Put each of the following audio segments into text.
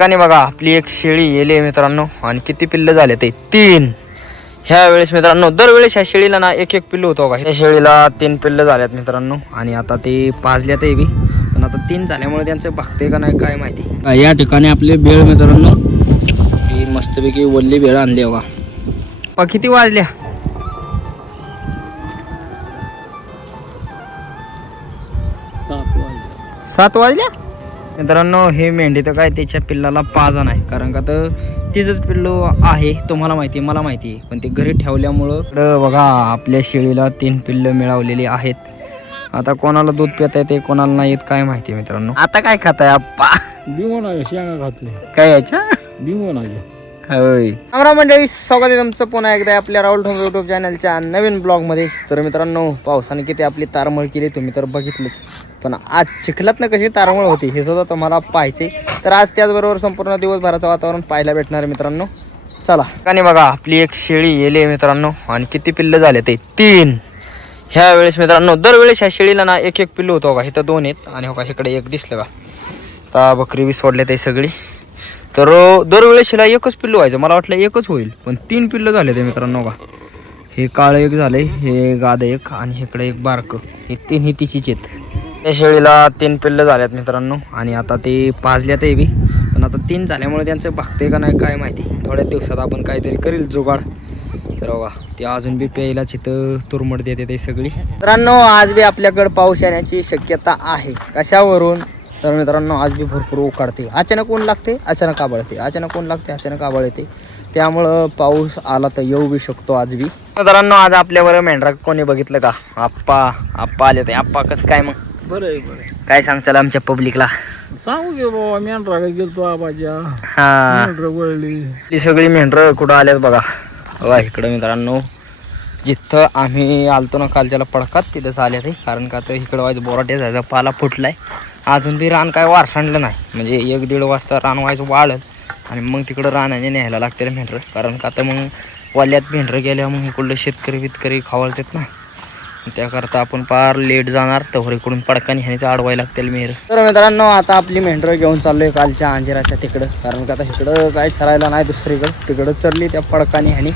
ठिकाणी बघा आपली एक शेळी येले मित्रांनो आणि किती पिल्ल झाले ते 3. ह्या वेळेस मित्रांनो दरवेळेस ह्या शेळीला ना एक पिल्लू होतो बघा. ह्या शेळीला 3 पिल्ल झाल्यात मित्रांनो आणि आता ते पाजल्यात बी पण आता 3 झाल्यामुळे त्यांचं भागते का नाही काय माहिती. या ठिकाणी आपले बेळ मित्रांनो ही मस्तपैकी वल्ली बेळ आणली बघा. किती वाजल्या? 7 वाजल्या मित्रांनो. हे मेंढी तर काय त्याच्या पिल्लाला पाजा नाही कारण का तर तिचंच पिल्लू आहे. तुम्हाला माहिती आहे मला माहिती आहे पण ते घरी ठेवल्यामुळं बघा आपल्या शेळीला 3 पिल्ल मिळवलेली आहेत. आता कोणाला दूध पिता येते कोणाला नाही येत काय माहिती मित्रांनो. आता काय खाताय आप्पा? बिवून आहे शेंगा घातले काय याच्या बिवून आहे. रामराम मंडळी, स्वागत आहे तुमचं पुन्हा एकदा आपल्या राहुल ढोंग यूट्यूब चॅनलच्या नवीन ब्लॉगमध्ये. तर मित्रांनो पावसाने किती आपली तारमळ केली तुम्ही तर बघितलंच, पण आज चिखलात ना कशी तारमळ होती हे सुद्धा तुम्हाला पाहायचे. तर आज त्याचबरोबर संपूर्ण दिवसभराचं वातावरण पाहायला भेटणार आहे मित्रांनो. चला आणि बघा आपली एक शेळी येले मित्रांनो आणि किती पिल्ल झाले ते 3. ह्या वेळेस मित्रांनो दरवेळेस ह्या शेळीला ना एक पिल्लू होतो का. इथं 2 आहेत आणि हो का इकडे एक दिसलं का. आता बकरी बी सोडले ते सगळी. तर दरवेळेस हिला एकच पिल्लू व्हायचं, मला वाटलं एकच होईल पण 3 पिल्लं झाले ते मित्रांनो का. हे काळं एक झालंय, हे गाद एक आणि इकडे एक बारकं. हे 3 ही तिचीच आहेत. त्या शेळीला 3 पिल्लं झाल्यात मित्रांनो आणि आता ते पाजल्यात बी पण आता 3 झाल्यामुळे त्यांचं भागते का नाही काय माहिती. थोड्या दिवसात आपण काहीतरी करील जुगाड. तर बघा ते अजून बी प्यायला चिथं तुरमड देते ते सगळी. मित्रांनो आज बी आपल्याकडे पाऊस येण्याची शक्यता आहे. कशावरून? तर मित्रांनो आज बी भरपूर उकाडते. अचानक ऊन लागते, अचानक आभाळ येते, अचानक ऊन लागते, अचानक आभाळ येते. त्यामुळं पाऊस आला तर येऊ बी शकतो आज बी. मित्रांनो आज आपल्यावर मेंढरा कोणी बघितलं का? आप्पा आले ते. आप्पा कसं काय मग? बरं आहे बरं. काय सांगचाल आमच्या पब्लिकला? सांगू घे बाबा मेंढरा गेलतो आबाच्या हा मेंढर वळली. ही सगळी मेंढरं कुठं आल्यात बघा. बघा इकडं मित्रांनो जिथं आम्ही आलतो ना कालच्याला पडकात तिथंच आले ते. कारण का तर इकडं व्हायचं बोराटे जायचा पाला फुटलाय. अजून बी रान काय वारसांडलं नाही, म्हणजे 1-1.5 वाजता रान व्हायचं वाळलं आणि मग तिकडं रानाने न्यायला लागते मेंढरं. कारण का तर मग वाल्यात मेंढरं गेल्या मग इकडलं शेतकरी खावळतात ना, त्याकरता आपण पार लेट जाणार तर इकडून पडकाने ह्याने अडवायला लागतील मेहर. तर मित्रांनो आता आपली मेंढरं घेऊन चाललोय कालच्या अंजिराच्या तिकडं. कारण का आता इकडं काय चरायला नाही दुसरीकडं, तिकडं चरली त्या पडकाने ह्यानी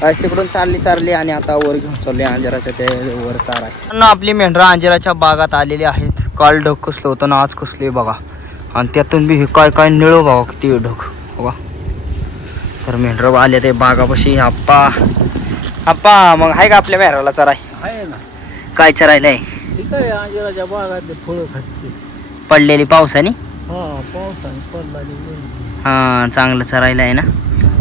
काय तिकडून चारली आणि आता वर घेऊन चाललोय अंजिराच्या ते वर चाराय. आपली मेंढरं अंजिराच्या बागात आलेली आहेत. काल ढग कसलं होतं ना आज कसले बघा आणि त्यातून बी काय निळं बघा किती ढग बघा. तर मेंढरं आले ते बागापाशी. आप्पा मग आहे का आपल्या मेंढराला चराय? आहे ना काय चरायला आहे? ठीक आहे. अंजिराच्या बागातले फळं खाते पडलेली पावसाने. हा पावसाने पडलाली हा चांगलं चरायला आहे ना.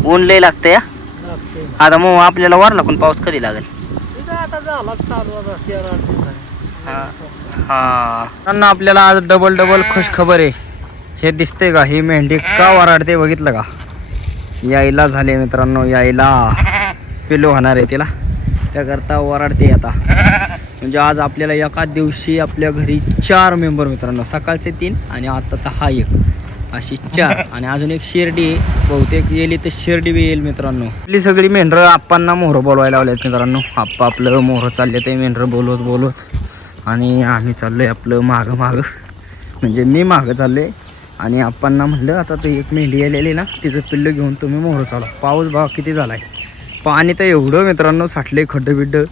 ऊन लय लागतं या लागते. आता मग आपल्याला वरला पण पाऊस कधी लागेल? ठीक आहे आता झाला चालू आता 13-8 दिवसांनी. हा आपल्याला आज डबल खुशखबर आहे. हे दिसतंय का ही मेंढी का वराडते बघितलं का? यायला झाले मित्रांनो, यायला पिल्लू होणार आहे तिला त्याकरता वराडते आता. म्हणजे आज आपल्याला एका दिवशी आपल्या घरी 4 मेंबर मित्रांनो, सकाळचे 3 आणि आताचा हा 1 अशी 4 आणि अजून एक शिर्डी बहुतेक येईल तर शिर्डी बी येईल मित्रांनो. आपली सगळी मेंढरं आप्पांना मोहरं बोलवायला लावलेत मित्रांनो. आप्पा आपलं मोहरं चालले ते मेंढरं बोलवत आणि आम्ही चाललोय आपलं मागं म्हणजे मी मागं चाललोय आणि आप्पांना म्हणलं आता तो एक मेंढी आलेली ना तिचं पिल्लं घेऊन तुम्ही मोहरं चाला. पाऊस बघा किती झालाय, पाणी तर एवढं मित्रांनो साठले खड्डं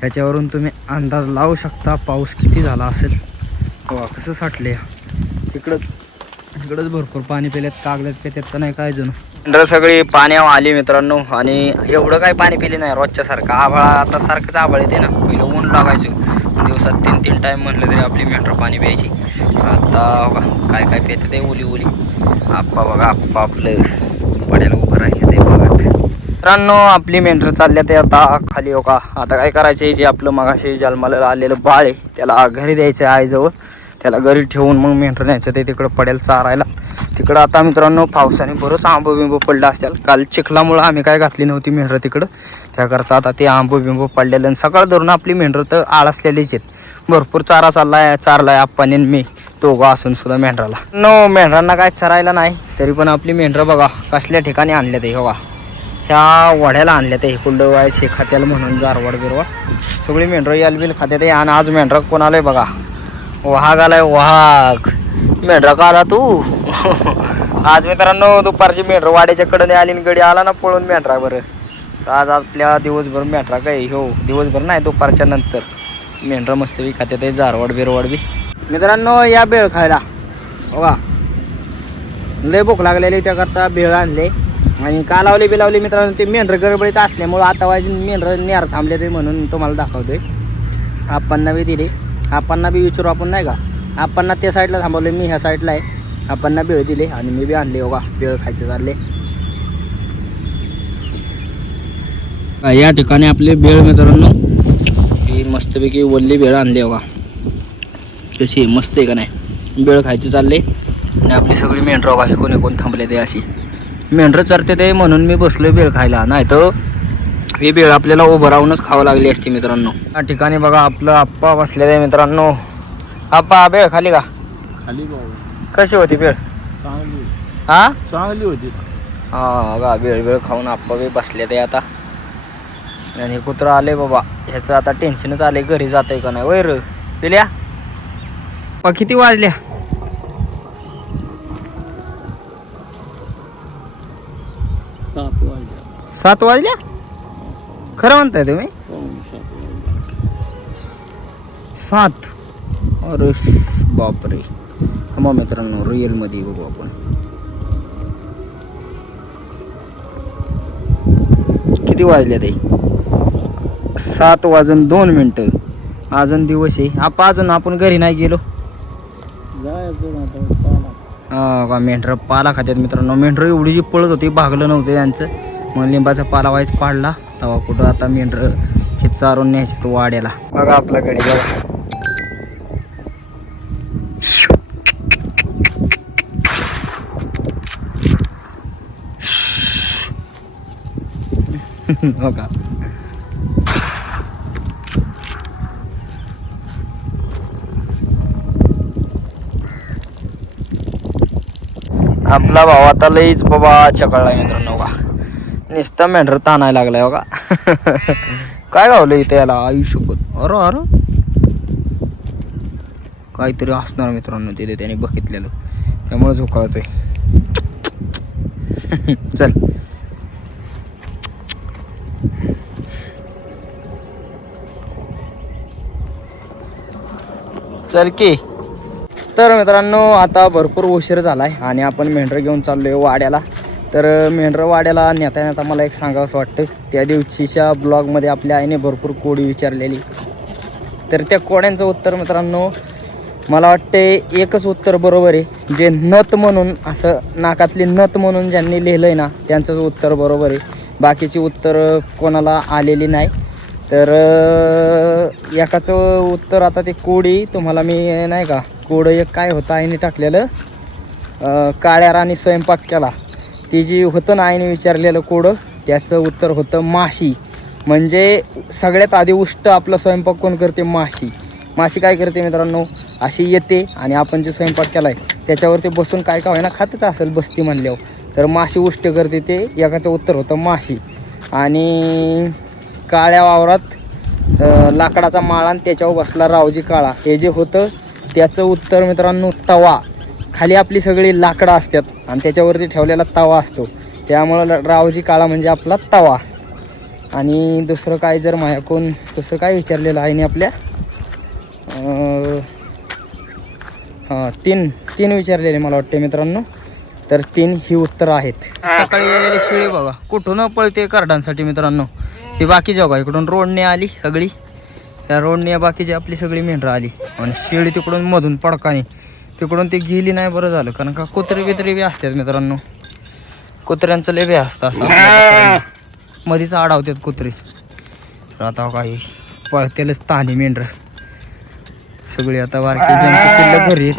ह्याच्यावरून तुम्ही अंदाज लावू शकता पाऊस किती झाला असेल. बघा कसं साठले. इकडंच भरपूर पाणी पेल्यात, कागदात पेल्यात तर नाही काय जण. मेंढरं सगळी पाण्यावर आली मित्रांनो आणि एवढं काय पाणी पिले नाही रोजच्या सारखं. आभाळा आता सारखंच आभाळ येते ना, पहिलं ऊन लागायचं दिवसात 3 टाईम म्हणलं तरी आपली मेंढरं पाणी प्यायची. आता बघा काय पेते ते ओली. आप्पा बघा आप्पा आपलं पड्याला उभं राहिले ते बघा. मित्रांनो आपली मेंढरं चालल्या ते आता खाली. हो का आता काय करायचे, जे आपलं मगाशी जन्माला आलेलं बाळ आहे त्याला घरी द्यायचं आईजवळ. त्याला घरी ठेवून मग मेंढरं न्यायचं ते तिकडं पडेल चारायला. तिकडं आता मित्रांनो पावसाने बरंच आंबं पडलं असतील. काल चिखलामुळं आम्ही काय घातली नव्हती मेंढरं तिकडं, त्याकरता आता ते आंबं पडलेलं. आणि सकाळ धरून आपली मेंढरं तर आळसलेलीच आहेत. भरपूर चारा चारलाय आप्पाने मी दोघं असून सुद्धा मेंढराला. मेंढरांना काय चरायला नाही तरी पण आपली मेंढरं बघा कसल्या ठिकाणी आणल्या ते. हो ह्या वड्याला आणल्या ते कुंडवायच हे खात्याला म्हणून जारवाड सगळी मेंढरं यालबिल खात्यात. आणि आज मेंढरा कोण आलाय बघा, वाघ आलाय वाघ. मेंढरा का आला तू? आज मित्रांनो दुपारची मेंढर वाड्याच्या कडे आली आणि गडी आला ना पळून मेंढरा बरं. तर आज आपल्या दिवसभर मेंढरा काय हो दिवसभर नाही दुपारच्या नंतर मेंढरा मस्त बी खात्यात आहे जारवाड बिरवाड बी. मित्रांनो या बेळ खायला वा लय भूक लागलेली त्याकरता बेळ आणले आणि का लावले बिलावले मित्रांनो ते मेंढर गडबडीत असल्यामुळं आता वाजी मेंढर नेर थांबले ते म्हणून तुम्हाला दाखवतोय. आपणना बी दिले आपणना बी विचारू आपण नाही का आपणना त्या साईडला थांबवले मी ह्या साईडला आहे. आपणना बेळ दिले आणि मी बी आणले बघा बेळ खायचे चालले. या ठिकाणी आपले बेळ मित्रांनो ही मस्तपैकी वल्ली बेळ आणली बघा कशी मस्त आहे का नाही. बेळ खायचे चालले आणि आपली सगळी मेंढरं बघा कोणी कोण थांबले ते अशी मेंढरं चरते ते म्हणून मी बसलोय बेळ खायला नाही तर ही बेळ आपल्याला उभं राहूनच खावं लागली असते मित्रांनो. या ठिकाणी बघा आपलं आप्पा बसले ते मित्रांनो. आप्पा बेळ खाली का खाली कशी होती बेळ चांगली हा चांगली होती. हा बघा बेळ बेळ खाऊन आप्पा बी बसले ते आता. आणि कुत्रं आले बाबा ह्याचं आता टेन्शनच आले घरी जात आहे का नाही वैर पिल्या किती वाजल्या 7 वाजल्या 7 वाजल्या खरं म्हणताय तुम्ही 7 अरे बापरे. मग मित्रांनो रिअल मध्ये बघू आपण किती वाजल्या ते 7 वाजून 2 मिनिटं अजून दिवस आहे अजून आपण घरी नाही गेलो. जायचं का मेंढरं पाला खात्यात मित्रांनो. मेंढरं एवढी जी पळत होती भागलं नव्हतं त्यांचं मग लिंबाचा पाला व्हायच पाडला तेव्हा कुठं आता मेंढरं हे चारून न्यायचे तो वाड्याला. बघा आपला गडी बघा बघा आपला भाव आता लईच बाबा चकळला मित्रांनो का नुसतं मेंढर ताणायला लागलाय बघा. काय गावलं इथे याला आयुष्यपत अरे अरे काहीतरी असणार मित्रांनो तिथे त्याने बघितलेलं त्यामुळे झोकाळतोय. चल चल की. तर मित्रांनो आता भरपूर उशीर झाला आहे आणि आपण मेंढरं घेऊन चाललो आहे वाड्याला. तर मेंढरं वाड्याला नेता नेता मला एक सांगावंसं वाटतं त्या दिवशीच्या ब्लॉगमध्ये आपल्या आईने भरपूर कोडी विचारलेली. तर त्या कोड्यांचं उत्तर मित्रांनो मला वाटते एकच उत्तर बरोबर आहे. जे नथ म्हणून असं नाकातली नथ म्हणून ज्यांनी लिहिलं आहे ना त्यांचं उत्तर बरोबर आहे. बाकीची उत्तर कोणाला आलेली नाही. तर एकाचं उत्तर आता ते कोडी तुम्हाला मी नाही का कोडं एक काय होतं आईने टाकलेलं काळ्या राणी स्वयंपाक केला ती जी होतं ना आईने विचारलेलं कोडं त्याचं उत्तर होतं माशी. म्हणजे सगळ्यात आधी उष्ट आपला स्वयंपाक कोण करते माशी. माशी काय करते मित्रांनो अशी येते आणि आपण जे स्वयंपाक केला आहे त्याच्यावरती बसून काय का होईना खातच असेल बसती म्हणल्यावर तर माशी उष्ट करते ते एकाचं उत्तर होतं माशी. आणि काळ्या वावरात लाकडाचा माळा आणि त्याच्यावर बसला रावजी काळा हे जे होतं त्याचं उत्तर मित्रांनो तवा. खाली आपली सगळी लाकडं असतात आणि त्याच्यावरती ठेवलेला तवा असतो त्यामुळं रावजी काळा म्हणजे आपला तवा. आणि दुसरं काय जर माझ्याकडून दुसरं काय विचारलेलं आहे ना आपल्या तीन विचारलेले मला वाटते मित्रांनो. तर 3 ही उत्तरं आहेत. सकाळी गेलेली शिळी बघा कुठून पळते कार्डांसाठी मित्रांनो. ती बाकीची बघा इकडून रोडने आली सगळी त्या रोडने बाकीची आपली सगळी मेंढरं आली आणि शिळी तिकडून मधून पडकाने तिकडून ती गेली नाही बरं झालं कारण का कुत्री बित्री बी असतात मित्रांनो. कुत्र्यांचं लय बी असतं असं मधीच आडावतात कुत्री. तर आता काही पळतेलच ताणी मेंढरं सगळी आता बारकी ज्यांची पिल्लं घरी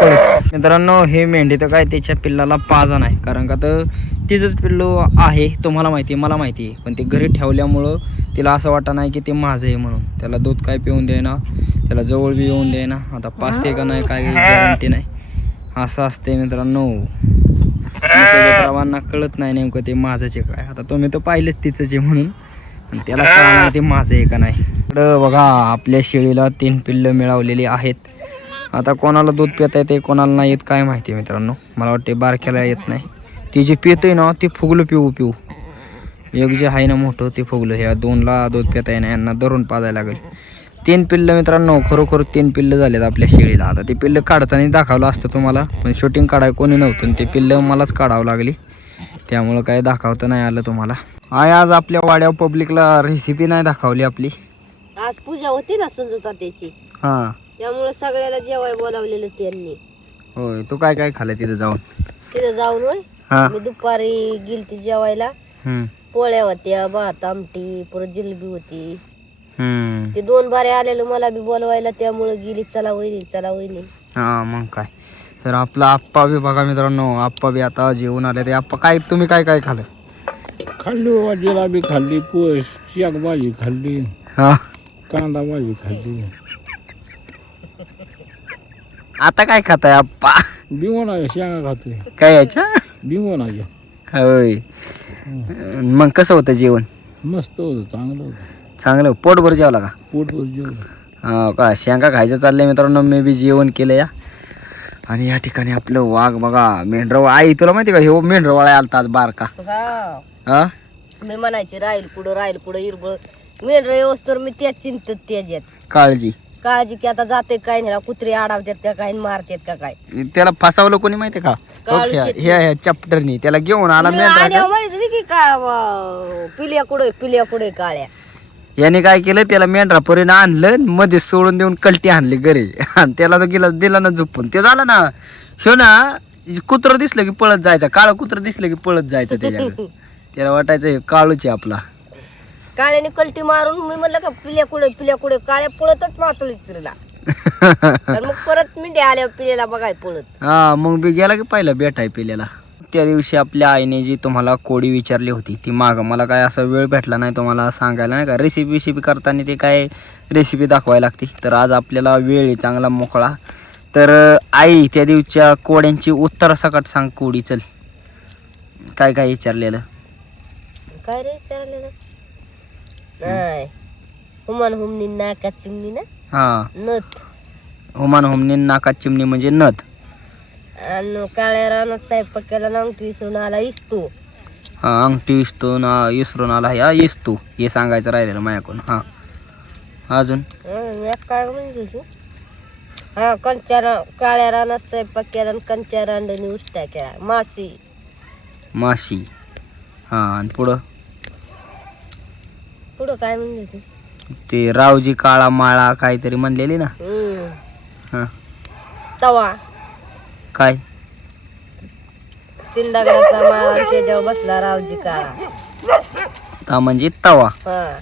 पळत मित्रांनो. हे मेंढी तर काय त्याच्या पिल्लाला पाजा नाही कारण का तर तिचंच पिल्लू आहे तुम्हाला माहिती आहे मला माहिती आहे पण ते घरी ठेवल्यामुळं तिला असं वाटत नाही की ते माझं आहे म्हणून त्याला दूध काय पिऊन द्यायना त्याला जवळ बी येऊन द्यायना. आता पाचते का नाही काय गॅरंटी नाही असं असते मित्रांनो. सर्वांना कळत नाही नेमकं ते माझंच आहे काय. आता तुम्ही तर पाहिलंच तिचंच आहे म्हणून आणि त्याला कळणार ते माझं आहे का नाही. इकडं बघा आपल्या शेळीला 3 पिल्लं मिळवलेली आहेत आता कोणाला दूध पिता येते कोणाला नाही येत काय माहिती मित्रांनो. मला वाटते बारक्याला येत नाही. ती जे पितोय ना ते फुगलं पिऊ पिऊ. एक जे आहे ना मोठं ते फुगलं. ह्या 2ला दूध पिता येणार, यांना धरून पाजायला लागेल. 3 पिल्लं मित्रांनो, खरोखर 3 पिल्लं झालेत आपल्या शेळीला. आता ते पिल्लं काढताना दाखवलं असतं तुम्हाला, पण शूटिंग काढायला कोणी नव्हतं आणि ते पिल्लं मलाच काढावं लागली. त्यामुळं काय दाखवता नाही आलं तुम्हाला. आज आपल्या वाड्या पब्लिकला रेसिपी नाही दाखवली आपली. आज पूजा होती ना संजुता त्याची, हां त्यामुळे सगळ्याला जेवाय बोलावलेलं त्यांनी. होय. तू काय काय खाल्लं तिथं जाऊन? तिथं जाऊन होय हां मी दुपारी गेलती जेवायला. पोळ्या होत्या, भात आमटी, परत जिलेबी होती. ते 2 बारे आलेलं मला बी बोलवायला, त्यामुळे गेली. चला वहिनी. हां मग काय. तर आपला आप्पा बी बघा मित्रांनो, आप्पा बी आता जेवून आले. ते आप्पा काय तुम्ही काय काय खाल्लं? खाल्ली बाबा, जिलाबी खाल्ली, शाक भाजी खाल्ली, हां कांदा भाजी खाल्ली. आता काय खाताय आप्पा? बिवणाच्या शेंगा खातोय. काय याच्या? बिवणाच्या. होय. मग कसं होतं जेवण? मस्त होतं, चांगलं होतं. चांगलं पोटभर जेवला का? पोटभर जेवण. हो का. शेंगा खायचं चाललंय मित्रांनो. मी बी जेवण केलं या. आणि या ठिकाणी आपलं वाघ बघा, मेंढरवाळ. आई तुला माहिती का हे मेंढरवाळा आलता आज बारका? हा मी म्हणायचे राहील पुढं हिरबळ मेन व्यवस्था मी त्याच चिंतत त्याच्यात काळजी की आता जाते काय नाही, कुत्रे आडावतात का काय, मारतात का काय. त्याला फसावलं कोणी माहिती का? ह्या चॅप्टरनी त्याला घेऊन आला मेंढरा. माहिती की काय पिल्या कुडे काळ्या. याने काय केलं, त्याला मेंढरापर्यंत आणलं, मध्ये सोडून देऊन कलटी आणली घरी. आणि त्याला तो गेला दिला ना झोपून. ते झालं ना ह्यो ना कुत्र दिसलं की पळत जायचं, काळं कुत्र दिसलं की पळत जायचं त्याच्याकडे. त्याला वाटायचं हे काळूच आहे आपला. काळ्याने कलटी मारून मी म्हणलं का पिल्या कुडे काळ्या पळतच मातोळी तिला. मग परत मी आल्या पिल्याला बघाय पळत. हा मग बी गेला की पहिला भेटाय पिल्याला. त्या दिवशी आपल्या आईने जी तुम्हाला कोडी विचारली होती ती मागं, मला काय असा वेळ भेटला नाही तुम्हाला सांगायला, नाही का. रेसिपी करताना ते काय रेसिपी दाखवायला लागते. तर आज आपल्याला वेळ आहे चांगला मोकळा. तर आई त्या दिवशीच्या कोड्यांची उत्तर सकट सांग. कोडी चल, काय काय विचारलेलं? काय रे विचारलेलं? नाही हुमान हुमनी नाका चिमणी ना. हा नथ. हुमान हुमनी नाकात चिमणी म्हणजे नथ. आणि काळ्या रानात स्वयंपाक केला ना अंगठी विसरून आला इस्तू. हा अंगठी विसतो ना विसरून आला ह्या इस्तू, हे सांगायचं राहिलेलं माझ्याकडून. हा अजून काय म्हणजे हा काळ्या रानात स्वयंपाक केला आणि कंच्या रांडणी उष्टा केला. माशी. हा आणि पुढं काय म्हणजे ते रावजी काळा माळा काहीतरी म्हणलेली ना. हा तवा काय? 3 दगडाचा माळा त्याच्यावर बसला रावजी काळा. म्हणजे तवा. हा